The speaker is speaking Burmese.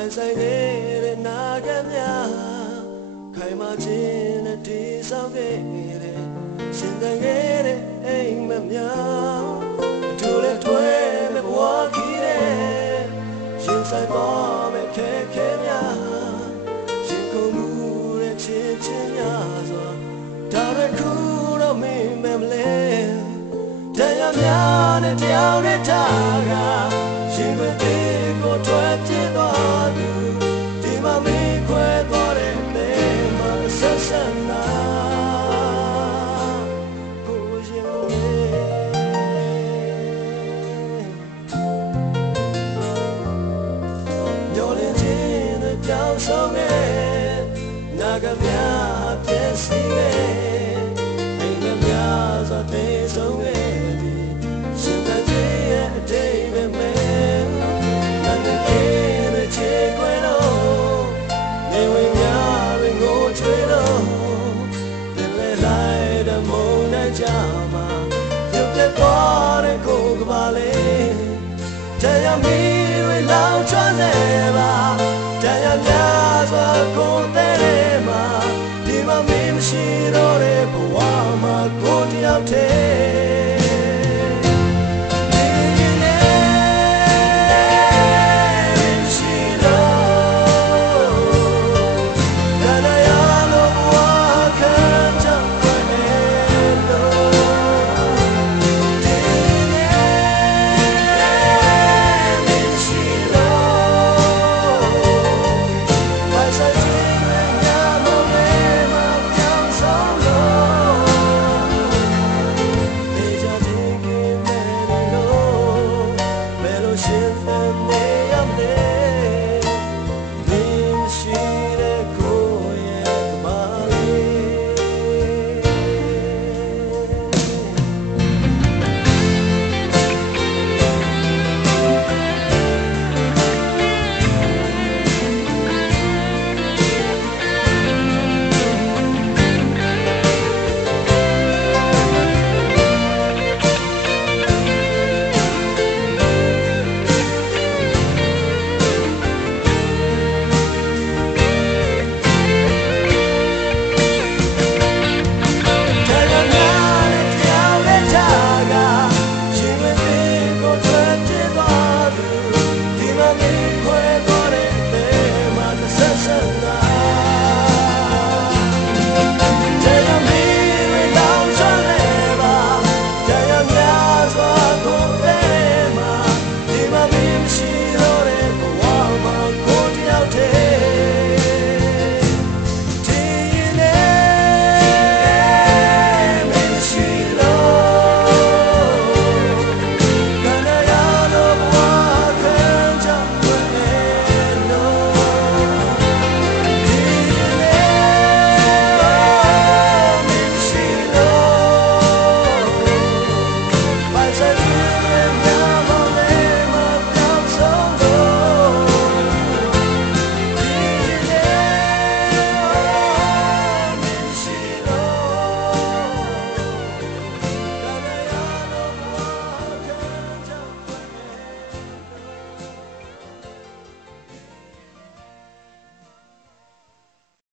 ပိုင်ဆိုင်နေတဲ့နာကများခိုင်မာခြင်းနဲ့တည်ဆောက်ခဲ့တဲ့ရှင်သန်ခဲ့တဲ့အိမ်မများအထူးလည်းထွဲမဲ့ဘဝကြီးတဲ့ရင်ဆိုင်ပေါ်မဲ့ခဲခဲများရှင်ကုန်မှုတဲ့ချစ်ချင်းများစွာဒါရခုတော့မင်းမလဲတရားများနဲ့တရားနဲ့ထားကရှင်မသေးကိုထွက်ပြေးသွားသူဒီမှာမင်းခွဲသွားတဲ့နေမှာဆက်ဆက်နာကိုရှင်ညော်လင်းခြင်းနဲ့ကြောက်ဆုံးခဲ့နာကမြားပြည့်စည်ခဲ့အိမ်ကမြားစွာတည်ဆုံးခဲ့ရှင်သခင်ရဲ့အတိတ်ပဲမဲနာကကေရဲ့ချေခွဲတော့နေဝင်များရင်ကိုချွေတော့တင်လဲလိုက်တဲ့မုန်တိုင်းချမှာပြုတ်ပြတ်သွားတဲ့ကိုယ်ကပါလေတရားမီတွေလောင်ချနေပါတရားများစွာကိုယ်တဲ့မှာဒီမှာမင်းမရှိတော့တဲ့ဘဝမှာကိုယ်တယောက်တည်း